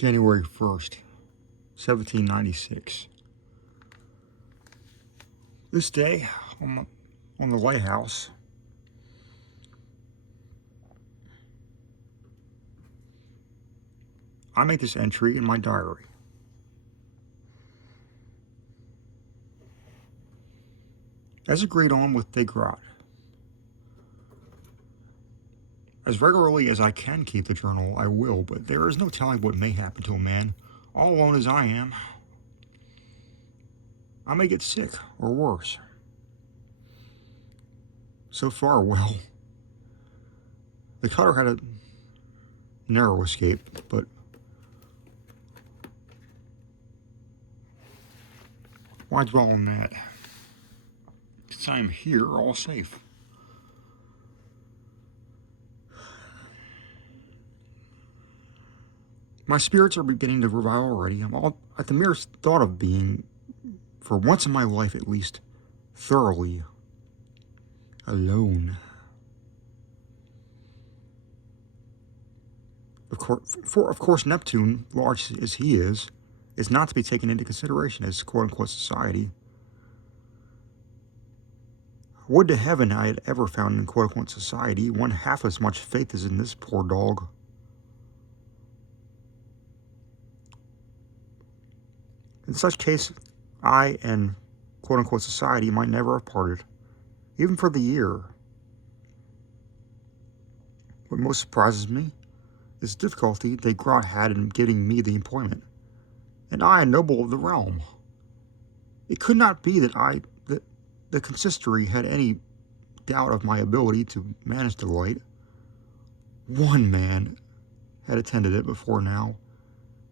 January 1st, 1796. This day, on the lighthouse, I make this entry in my diary. As agreed on with Edgar, as regularly as I can keep the journal, I will, but there is no telling what may happen to a man, all alone as I am. I may get sick, or worse. So far, well, the cutter had a narrow escape, but why dwell on that? Since I am here, all safe. My spirits are beginning to revive already. I'm all at the merest thought of being, for once in my life at least, thoroughly alone. Of course, Neptune, large as he is not to be taken into consideration as quote-unquote society. Would to heaven I had ever found in quote-unquote society one half as much faith as in this poor dog. In such case, I and quote-unquote society might never have parted, even for the year. What most surprises me is the difficulty Descartes had in getting me the employment, and I a noble of the realm. It could not be that the consistory had any doubt of my ability to manage the light. One man had attended it before now,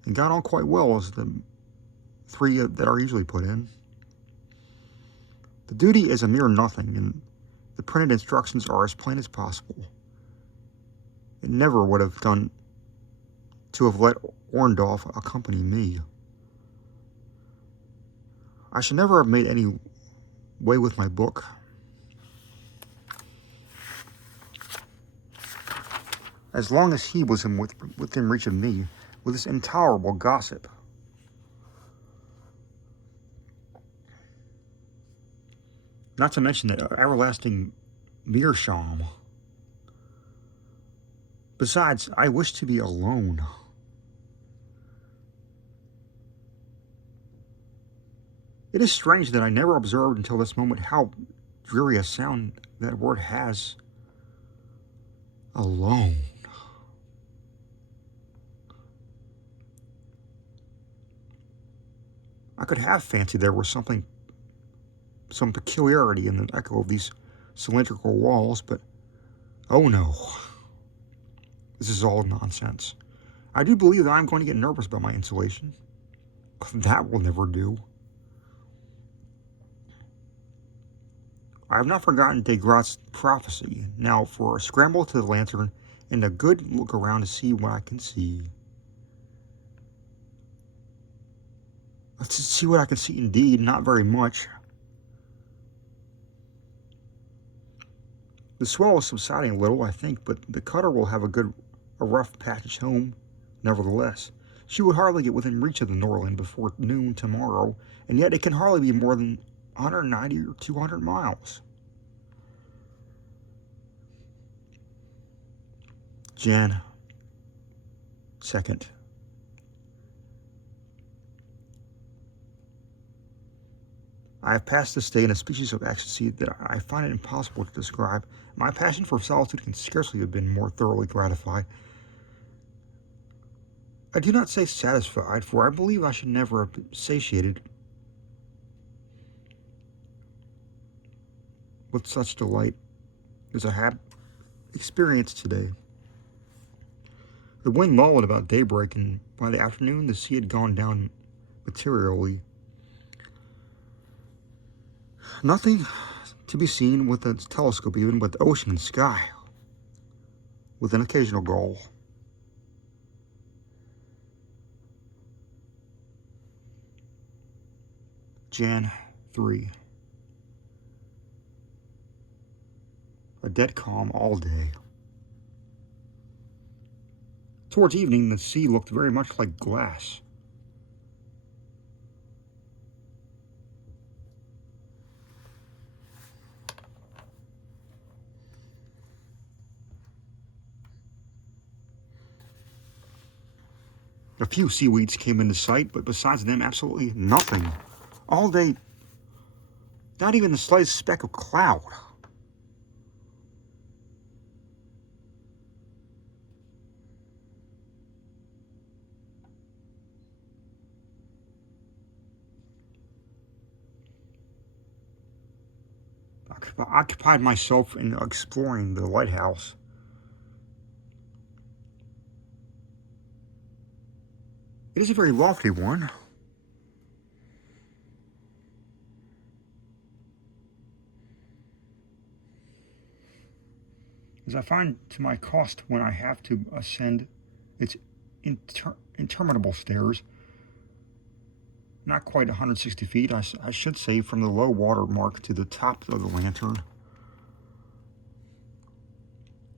and got on quite well as the three that are usually put in. The duty is a mere nothing, and the printed instructions are as plain as possible. It never would have done to have let Orndorff accompany me. I should never have made any way with my book. As long as he was within reach of me, with this intolerable gossip. Not to mention that everlasting meerschaum. Besides, I wish to be alone. It is strange that I never observed until this moment how dreary a sound that word has. Alone. I could have fancied there was some peculiarity in the echo of these cylindrical walls, but oh no. This is all nonsense. I do believe that I'm going to get nervous about my insulation. That will never do. I have not forgotten Descartes' prophecy. Now for a scramble to the lantern and a good look around to see what I can see. Let's see what I can see indeed, not very much. The swell is subsiding a little, I think, but the cutter will have a rough passage home, nevertheless. She would hardly get within reach of the Norland before noon tomorrow, and yet it can hardly be more than 190 or 200 miles. Jan 2nd. I have passed this day in a species of ecstasy that I find it impossible to describe. My passion for solitude can scarcely have been more thoroughly gratified. I do not say satisfied, for I believe I should never have been satiated with such delight as I have experienced today. The wind lulled about daybreak, and by the afternoon the sea had gone down materially. Nothing to be seen with a telescope even but the ocean and sky, with an occasional gull. Jan 3. A dead calm all day. Towards evening, the sea looked very much like glass. A few seaweeds came into sight, but besides them, absolutely nothing. All day, not even the slightest speck of cloud. I occupied myself in exploring the lighthouse. It is a very lofty one. As I find to my cost when I have to ascend its interminable stairs, not quite 160 feet, I should say, from the low water mark to the top of the lantern.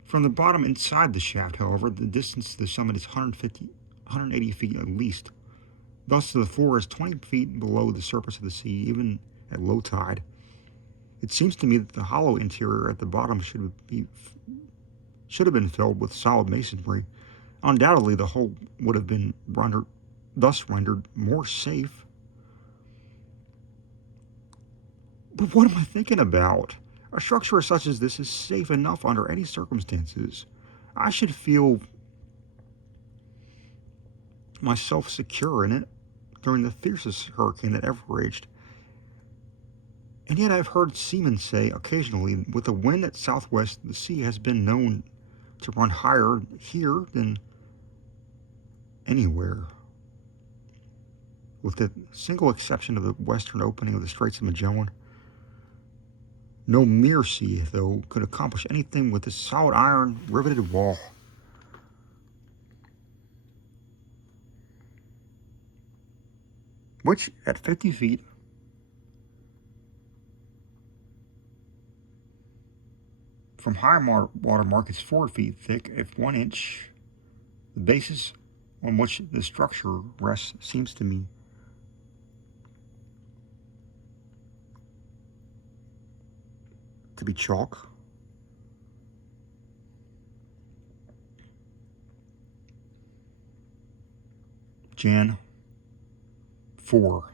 From the bottom inside the shaft, however, the distance to the summit is 180 feet at least. Thus, the floor is 20 feet below the surface of the sea, even at low tide. It seems to me that the hollow interior at the bottom should have been filled with solid masonry. Undoubtedly, the whole would have been thus rendered more safe. But what am I thinking about? A structure such as this is safe enough under any circumstances. I should feel myself secure in it during the fiercest hurricane that ever raged. And yet I've heard seamen say occasionally, with the wind at southwest, the sea has been known to run higher here than anywhere. With the single exception of the western opening of the Straits of Magellan, no mere sea, though, could accomplish anything with this solid iron riveted wall. Which, at 50 feet, from high water mark, is 4 feet thick. If 1 inch, the basis on which the structure rests seems to me to be chalk. Jan 4,